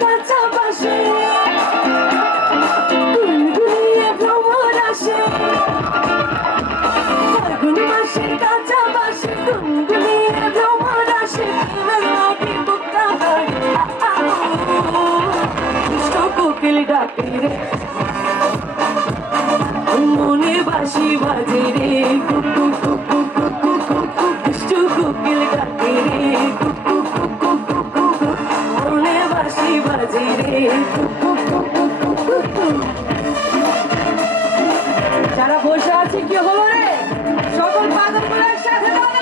কাঁচা বাসে গুনগুনিয়ে ভ্রমর আসে ফাল্গুন মাসে কাঁচা বাসে গুনগুনিয়ে ভ্রমর আসে প্রেমের লাগে বুকটা হাড়ে দুষ্ট কোকিল ডাকে রে মনে বাঁশি বাজে রে কুকু কুকু কুকু কুকু দুষ্টু কোকিল ডাকে রে কুকু কুকু কুকু মনে বাঁশি বাজে রে কুকু কুকু কুকু। যারা বসে আছে কি হলো রে সকল পাগলগুলোর সাথে বলে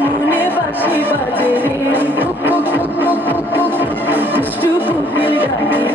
মনে বাঁশি বাজে রে দুষ্টু কোকিল ডাকে